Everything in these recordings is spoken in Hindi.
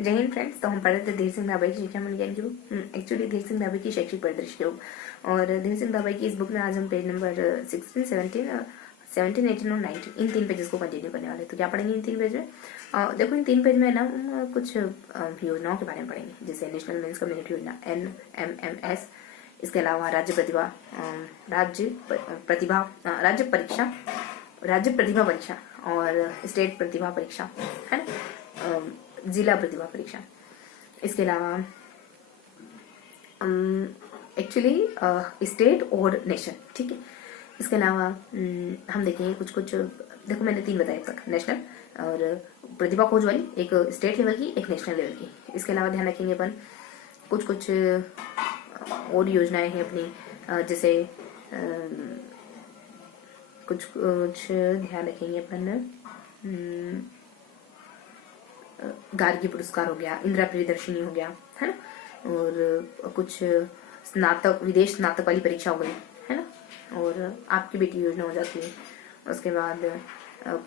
जय हिंद फ्रेंड्स। तो हम पढ़ रहे थे धीर सिंह धाबे की शिक्षा मंडल की बुक, एक्चुअली धीर सिंह धाबे की शैक्षिक परिदृश्य की बुक। और धीर सिंह धाबे की इस बुक में आज हम पेज नंबर 16, 17, 18 और 19 इन 3 पेजेस को कंटिन्यू करने वाले। तो क्या पढ़ेंगे इन 3 पेज में? देखो, इन 3 पेज में ना हम कुछ योजनाओं के बारे में पढ़ेंगे, जैसे नेशनल मेंस कम्युनिटी योजना NMMS। इसके अलावा राज्य प्रतिभा परीक्षा और स्टेट प्रतिभा परीक्षा, है ना, जिला प्रतिभा परीक्षा। इसके अलावा एक्चुअली स्टेट और नेशन, ठीक है। इसके अलावा हम देखेंगे कुछ देखो, मैंने 3 बताए अब तक, नेशनल और प्रतिभा खोज वाली, एक स्टेट लेवल की, एक नेशनल लेवल की। इसके अलावा ध्यान रखेंगे अपन कुछ और योजनाएं हैं अपनी, जैसे कुछ ध्यान रखेंगे अपन, गार्गी पुरस्कार हो गया, इंदिरा प्रियदर्शिनी हो गया, है ना, और कुछ विदेश स्नातक वाली परीक्षा हो गई, है ना, और आपकी बेटी योजना हो जाती है। उसके बाद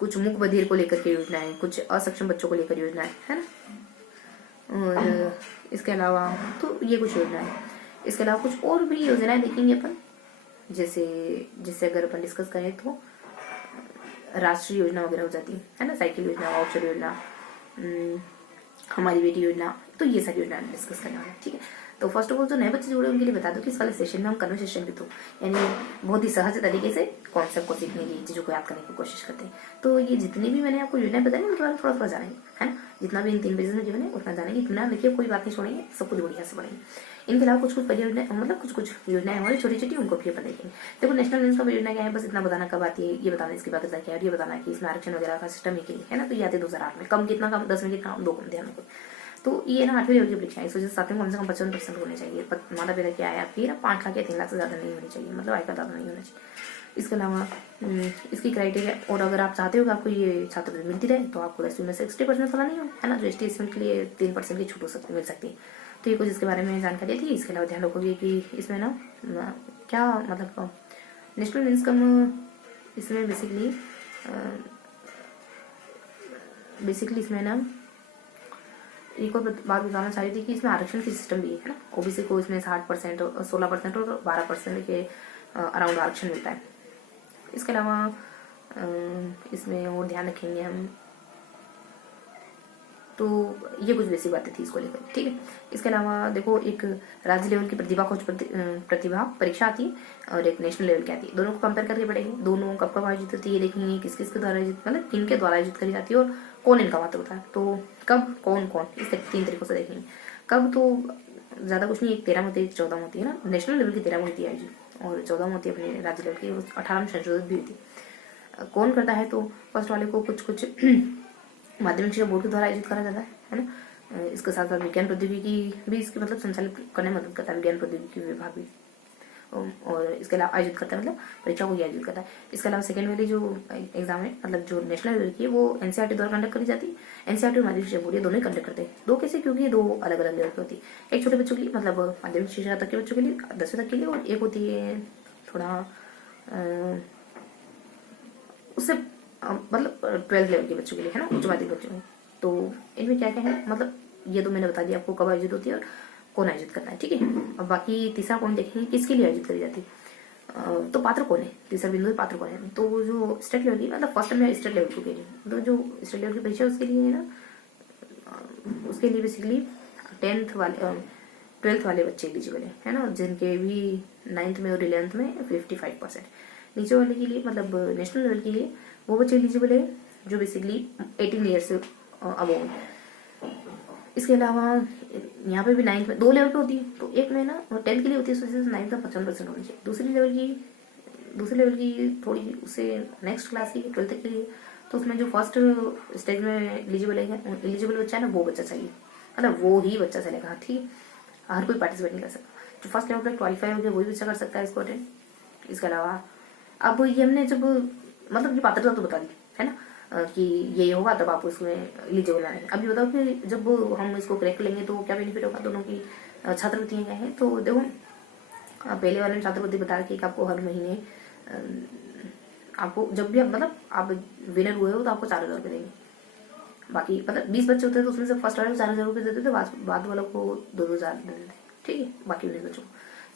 कुछ मूक बधिर को लेकर के योजनाएं, कुछ असक्षम बच्चों को लेकर योजनाएं, है ना। और इसके अलावा तो ये कुछ योजनाएं। इसके अलावा कुछ और भी योजनाएं देखेंगे अपन, जैसे अगर अपन डिस्कस करें तो राष्ट्रीय योजना वगैरह हो जाती है ना, साइकिल योजना, वाउचर योजना, हमारी बेटी योजना। तो ये सारी योजना डिस्कस करने वाला है, ठीक है। तो फर्स्ट ऑफ ऑल जो नए बच्चे जुड़े उनके लिए बता दो कि इस वाले सेशन में हम कन्वर्सेशन के थ्रू, यानी बहुत ही सहज तरीके से कॉन्सेप्ट को सीखने की, चीज़ों को याद करने की कोशिश करते हैं। तो ये जितनी भी मैंने आपको योजनाएं बताई उनके बारे में थोड़ा थोड़ा जानेंगे, है ना। जितना भी इन 3 पेजेस में गिवन है उतना जानेंगे, इतना देखिए कोई बात नहीं छोड़ेंगे, सब कुछ बढ़िया से पढ़ेंगे। इनके अलावा कुछ परियोजनाएं, मतलब कुछ योजनाएं हमारी छोटी छोटी, उनको भी अपन देखेंगे। देखो, नेशनल मेंस का परियोजना क्या है, बस इतना बताना कब आती है, ये बताना इसकी पात्रता क्या है, और ये बताना कि इसमें आरक्षण वगैरह का सिस्टम है ना। तो ये आते 2008 में, कम कितना कम, 10 में कितना, 2 कम, ध्यान रखो। तो ये ना 8वीं लेवल की परीक्षा है, इस वजह से 7वीं में कम से कम 55% होने चाहिए। माता पिता क्या है आपकी ना, 5 लाख या 3 लाख से ज़्यादा नहीं होनी चाहिए, मतलब आय का ज़्यादा नहीं होना चाहिए। इसके अलावा इसकी क्राइटेरिया, और अगर आप चाहते हो कि आपको ये छात्रवृत्ति मिलती रहे तो आपको 10वीं में 60% वाला नहीं हो, है ना, जो ST SC के लिए 3% की छूट मिल सकती है। तो ये कुछ इसके बारे में जानकारी थी। इसके अलावा ध्यान रखोगे कि इसमें ना क्या मतलब नेशनल मेंस कम, इसमें बेसिकली इसमें ना एक और बात बताना चाह रही थी कि इसमें आरक्षण की सिस्टम भी है ना। OBC को इसमें 60% और 16% और 12% के अराउंड आरक्षण मिलता है। इसके अलावा इसमें और ध्यान रखेंगे हम, तो ये कुछ बेसिक बातें थी इसको लेकर, ठीक है। इसके अलावा देखो, एक राज्य लेवल की प्रतिभा खोज प्रतिभा परीक्षा आती है और एक नेशनल लेवल की आती है। दोनों को कंपेयर करके पड़ेगी, दोनों कब कब आयोजित होती है, ये देखेंगे किस किस के द्वारा आयोजित, मतलब किन के द्वारा आयोजित करी जाती है और कौन इनका पात्र होता है। तो कब, कौन कौन, इस 3 तरीकों से देखेंगे। कब तो ज़्यादा कुछ नहीं, एक 13 में होती है, 14 में होती है ना। नेशनल लेवल की 13 में होती है आयोजित, और 14 में होती है अपने राज्य लेवल की, 18 में संशोधित भी होती है। कौन करता है, तो फर्स्ट वाले को कुछ माध्यमिक शिक्षा बोर्ड के द्वारा आयोजित करा जाता है ना। इसके साथ साथ विज्ञान प्रौद्योगिकी भी इसकी मतलब संचालित करने में मदद करता है, विज्ञान प्रौद्योगिकी विभाग भी, और इसके अलावा आयोजित करता है, मतलब परीक्षा को ही आयोजित करता है। इसके अलावा सेकेंड वाली जो एग्जाम है, मतलब जो नेशनल लेवल की है, वो NCERT द्वारा कंडक्ट करी जाती है। NCERT और माध्यमिक शिक्षा बोर्ड, ये दोनों ही कंडक्ट करते हैं। दो कैसे, क्योंकि ये 2 अलग अलग लेवल की होती है। एक छोटे बच्चों के लिए, मतलब माध्यमिक शिक्षा तक के बच्चों के लिए, 10वीं तक के लिए, और एक होती है थोड़ा उससे मतलब 12th लेवल के बच्चों के लिए, है ना, उच्च माध्यमिक बच्चों में। तो इनमें क्या क्या है, मतलब ये तो मैंने बता दिया आपको कब आयोजित होती है और कौन आयोजित करता है, ठीक है। अब बाकी तीसरा कौन देखेंगे, किसके लिए आयोजित करी जाती है, तो पात्र कौन है, तीसरा बिंदु है पात्र कौन है। तो जो स्टेट लेवल की, मतलब फर्स्ट में स्टेट लेवल को कह रही हूँ, तो जो स्टेट लेवल की परीक्षा उसके लिए है ना, उसके लिए बेसिकली 12th वाले बच्चे एलिजिबल है ना, जिनके भी 9th में और 11th में 55%। नीचे वाले के लिए, मतलब नेशनल लेवल के लिए, वो बच्चे एलिजिबल है जो बेसिकली 18 ईयर से अबव है। इसके अलावा यहाँ पे भी 9th में 2 लेवल पे होती है, तो एक में ना 10th के लिए होती है, उससे 9th में 55% होनी चाहिए। दूसरे लेवल की थोड़ी उससे नेक्स्ट क्लास की 12th के लिए, तो उसमें जो फर्स्ट स्टेज में एलिजिबल बच्चा है ना, वो बच्चा चाहिए, मतलब वो ही बच्चा चलेगा, ठीक है। हर कोई पार्टिसिपेट नहीं कर सकता। जो फर्स्ट लेवल पर क्वालिफाई हो गया वही बच्चा कर सकता है इसको अटेंड। इसके अलावा अब ये हमने जब मतलब ये पात्रता तो बता दी है ना, कि ये होगा तब आपको इसमें एलिजिबल आएंगे। अभी बताओ कि जब हम इसको क्रैक लेंगे तो क्या बेनिफिट होगा, दोनों की छात्रवृत्तियाँ क्या है। तो देखो, पहले वाले में छात्रवृत्ति बता रखी कि आपको हर महीने आपको जब भी मतलब आप विनर हुए हो तो आपको 4,000 रुपये देंगे, बाकी मतलब 20 बच्चे होते हैं तो उसमें से फर्स्ट वाले को 4,000 रुपये देते थे, बाद वालों को 2,000 देते थे, ठीक है, बाकी 19 बच्चों को।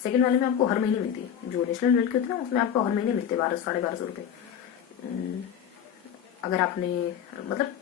सेकंड वाले में आपको हर महीने मिलती है, जो नेशनल लेवल के होते हैं ना उसमें आपको हर महीने मिलते हैं 1200-1250 रुपये। अगर आपने मतलब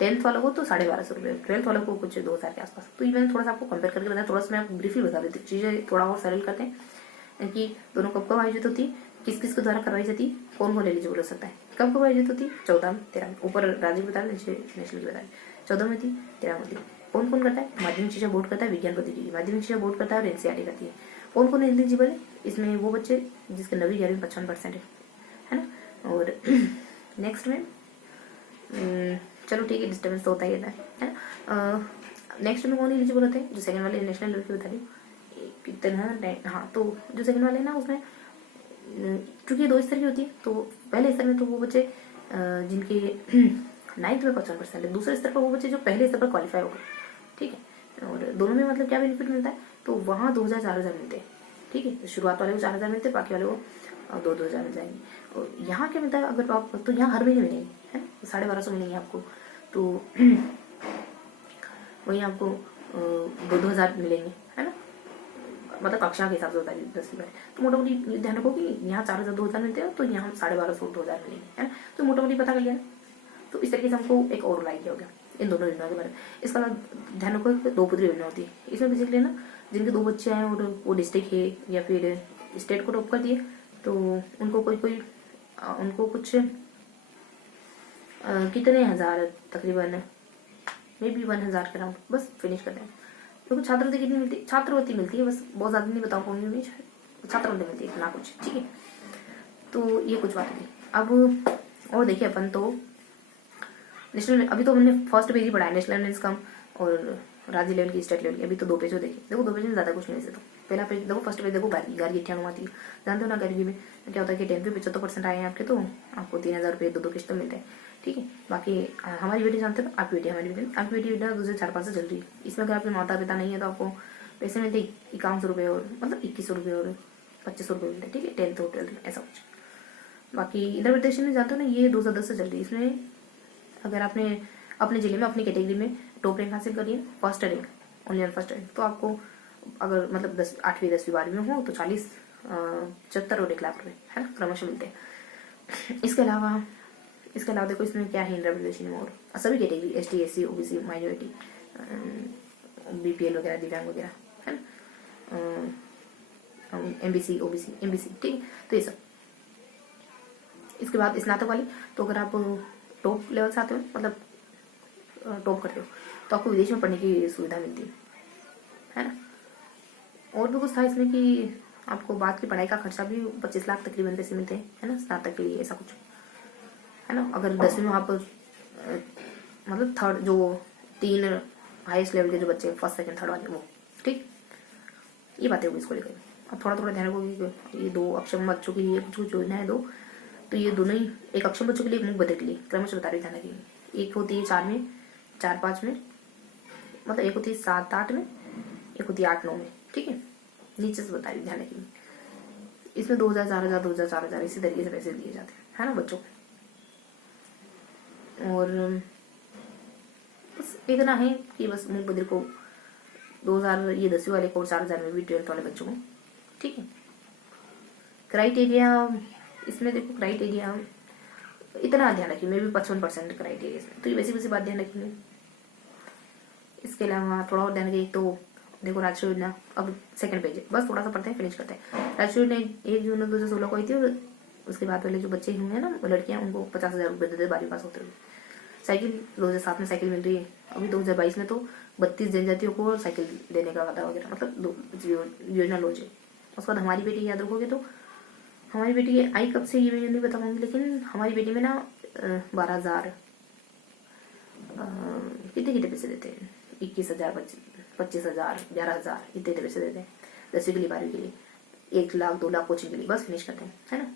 टेंथ वालों को तो 1250 रुपये, 12th वालों को कुछ 2,000 के आसपास। तो ये मैंने थोड़ा सा आपको कंपेयर करके बताया, थोड़ा सा मैं आपको ब्रीफली बता देती हूँ, चीज़ें थोड़ा और सरल करते हैं कि दोनों कब कब आयोजित होती, किस किस के द्वारा करवाई जाती, कौन कौन एलिजिबल हो सकता है। कब कब आयोजित होती, 14 में, 13 में, ऊपर राज्य बता रहे, नीचे नेशनल बता रहे। 14 में थी, 13 में थी। कौन कौन करता है, माध्यमिक शिक्षा बोर्ड करता है, विज्ञान प्रौद्योगिकी माध्यमिक शिक्षा बोर्ड करता है और एनसीईआरटी करती है। कौन कौन एलिजिबल है, इसमें वो बच्चे जिसके 9वीं 11वीं 55% है ना। और नेक्स्ट में चलो ठीक है, डिस्टर्बेंस तो होता ही रहता है ना। नेक्स्ट में कौन एलिजिबल होते हैं, जो सेकंड वाले नेशनल लेवल के बता रही हूँ कितना। हाँ, तो जो सेकंड वाले हैं ना उसमें चूंकि 2 स्तर की होती है, तो पहले स्तर में तो वो बच्चे जिनके 9th में 55% है, दूसरे स्तर पर वो बच्चे जो पहले स्तर पर क्वालिफाई हो गए, ठीक है। और दोनों में मतलब क्या बेनिफिट मिलता है, तो वहाँ 2,000-4,000 मिलते हैं, ठीक है। तो शुरुआत वाले को 4,000 मिलते हैं, बाकी वाले को 2,000 मिल जाएंगे। और यहाँ क्या मिलता है, अगर आप तो यहाँ हर महीने मिलेंगे, है ना, 1250 मिलेंगे आपको। तो वहीं आपको 2,000 मिलेंगे, है ना, मतलब कक्षा के हिसाब से होता है 10वीं बार। तो मोटा मोटी ध्यान रखो कि यहाँ 4,000 2,000 मिलते हैं, तो यहाँ 1250 2,000 मिलेंगे, है ना। तो मोटा मोटी पता कर लिया। तो इस तरीके से हमको एक और लाइक किया हो गया इन दोनों योजनाओं के बारे में। इसका ध्यान रखो कि 2 पुत्री योजना होती है। इसमें बेसिकली ना जिनके 2 बच्चे हैं और वो डिस्ट्रिक्ट है या फिर स्टेट को टॉप कर दिए, तो उनको उनको कुछ कितने हज़ार, तकरीबन मे बी 1,000 के अराउंड बस फिनिश कर दें। क्योंकि छात्रवृत्ति कितनी मिलती है, छात्रवृत्ति मिलती है बस, बहुत ज़्यादा नहीं बता पाऊंगी मैं, छात्रवृत्ति मिलती है ना कुछ, ठीक है। तो ये कुछ बात थी। अब और देखिए अपन तो नेशनल, अभी तो हमने फर्स्ट पेज ही पढ़ा है, नेशनल एंड कम और राज्य लेवल की, स्टेट लेवल की। अभी तो 2 पेज हो देखे, देखो 2 पेज में ज़्यादा कुछ नहीं। वैसे तो पहला पेज देखो, फर्स्ट पेज देखो, गार्गी 98 आती है, जानते हो ना। गार्गी में क्या होता है कि 10th में 75% आए हैं आपके, तो आपको 3,000 रुपये 2 किस्त मिलते हैं, ठीक है। बाकी हमारी बेटी जानते हो ना, आपकी बेटी आपकी बेटी बेटा 2004-5 से चल रही है। इसमें अगर आपके माता पिता नहीं है तो आपको पैसे मिलते 5100 रुपये, और मतलब 2100 रुपये और 2500 रुपये मिलते हैं, ठीक है, 10th और 12th में, ऐसा कुछ। बाकी इधर प्रदेश में जानते हो ना, ये 2010 से चल रही है। इसमें अगर आपने अपने जिले में अपनी कैटेगरी में टॉप रैंक हासिल करिए, first rank, only first rank, तो आपको अगर मतलब 8वीं 10वीं 12वीं में हो तो 40, 75 और 1 लाख रुपये, है ना, क्रमशः मिलते हैं। इसके अलावा देखो इसमें क्या है, इंदिरा प्रदर्शनी में और सभी category, ST SC OBC minority, BPL वगैरह, दिव्यांग वगैरह, है ना, MBC OBC MBC, ठीक है। तो ये सब। इसके बाद स्नातक वाली, तो अगर आप टॉप लेवल से आते हो, मतलब टॉप करते हो, तो आपको विदेश में पढ़ने की सुविधा मिलती है ना। और भी कुछ था इसमें कि आपको बाद की पढ़ाई का खर्चा भी 25 लाख तकरीबन पैसे मिलते हैं, है ना, स्नातक के लिए, ऐसा कुछ, है ना। अगर 10वीं में आप मतलब थर्ड, जो 3 हाईएस्ट लेवल के जो बच्चे, फर्स्ट सेकंड थर्ड वाले, वो, ठीक, ये बातें होगी इसको लेकर। अब थोड़ा थोड़ा ध्यान रखोगे कि ये 2 अक्षम बच्चों के लिए कुछ योजना है 2, तो ये दोनों ही, एक अक्षम बच्चों के लिए, एक मूक बधिर के लिए, क्रमशः बता रही ध्यान रखिए। एक होती है 4 में, 4-5 में, मतलब एक होती है 7-8 में, एक होती है 8-9 में, ठीक है। नीचे से बता रही ध्यान रखिए। इसमें 2,000 4,000 2,000 4,000 इसी तरीके से पैसे दिए जाते हैं, है ना बच्चों को। और बस इतना है कि बस मूक बधिर को 2,000 ये 10वीं वाले को, 4,000 में भी 12th वाले बच्चों को, ठीक है। क्राइटेरिया इसमें देखो, क्राइटेरिया इतना ध्यान रखिए, मैं भी 55% क्राइटेरिया इसमें, तो ये वैसी बात ध्यान रखिए। इसके अलावा थोड़ा और ध्यान रखिए, तो देखो राष्ट्रीय योजना, अब सेकंड पेज है, बस थोड़ा सा पढ़ते हैं, फिनिश करते हैं। राष्ट्रीय योजना 1 जून 2016 को आई थी, और उसके बाद वाले जो बच्चे होंगे ना, लड़कियां, उनको 50,000 रुपये देते 12वीं पास होते हुए। साइकिल 2007 में साइकिल मिल रही है, अभी 2022 में तो 32 जनजातियों को साइकिल देने का वादा वगैरह, मतलब योजना लॉन्च है। उसके बाद हमारी बेटी याद रखोगे, तो हमारी बेटी आई कब से ये मैं नहीं बता पाऊंगी, लेकिन हमारी बेटी में ना 12,000 कितने पैसे देते हैं, 21,000 25,000 11,000 इतने पैसे देते हैं 10वीं के लिए, 12वीं के लिए, 1 लाख 2 लाख कोचिंग के लिए, बस फिनिश करते हैं, है ना।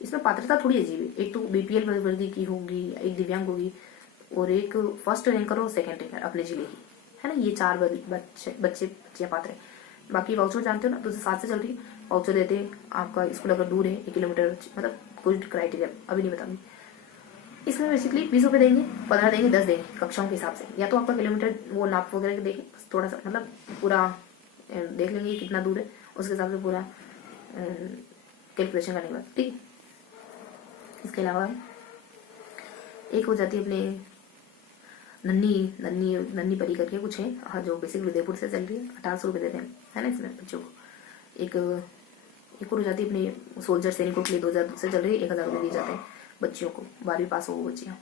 इसमें पात्रता थोड़ी अजीब है, एक तो BPL वर्ग की होगी, एक दिव्यांग होगी, और एक फर्स्ट रैंकर और सेकंड रैंकर अपने जिले की, है ना। ये 4 बच्चे पात्र हैं। बाकी वाउचर जानते हो ना, 2007 से चल रही है, वाउचर देते हैं। आपका स्कूल अगर दूर है 1 किलोमीटर, मतलब कुछ क्राइटेरिया अभी नहीं बताऊंगी, इसमें बेसिकली 20 रुपये देंगे, 15 देंगे, 10 देंगे कक्षाओं के हिसाब से, या तो आपका किलोमीटर वो नाप वगैरह देखें थोड़ा सा, मतलब पूरा देख लेंगे कितना दूर है, उसके हिसाब से पूरा कैलकुलेशन करने के बाद, ठीक है। इसके अलावा एक हो जाती है अपने नन्ही नन्ही नन्ही परी करके कुछ है, हाँ, जो बेसिक उदयपुर से चल रही है, 1800 रुपये देते हैं, है ना इसमें बच्चों को। एक और हो जाती है अपनी सोल्जर सैनिकों के लिए 2000 से चल रही है, 1000 रुपये दिए जाते हैं बच्चियों को, 12वीं पास हो वो बच्चियाँ।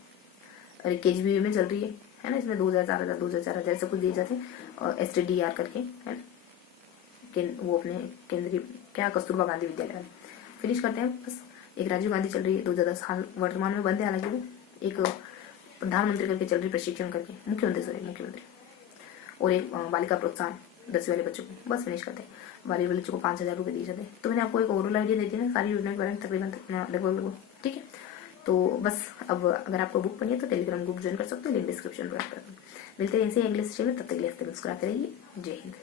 और KGB में चल रही है ना, इसमें 2000, 4000, 2000 ऐसे कुछ दिए जाते हैं। और STDR करके है ना, वो अपने केंद्रीय क्या कस्तूरबा गांधी विद्यालय में फिनिश करते हैं बस। एक राजीव गांधी चल रही है 2010, हाल वर्तमान में बंद है हालांकि वो। एक प्रधानमंत्री करके चल रही प्रशिक्षण करके, मुख्यमंत्री। और एक बालिका प्रोत्साहन 10वीं वाले बच्चों को, बस फिनिश करते हैं। 12वीं वाले बच्चों को 5000 रुपये दिए जाते हैं। तो मैंने आपको एक ओवरऑल आइडिया देती है ना सारी योजना के बारे में, तकरीबन लगभग, ठीक है। तो बस अब अगर आपको बुक पढ़नी है तो टेलीग्राम ग्रुप ज्वाइन कर सकते हो, लिंक डिस्क्रिप्शन में कर दूँ। मिलते हैं ऐसे अगले सेशन में, तब तक के लिए मुस्कुराते रहिए। जय हिंद।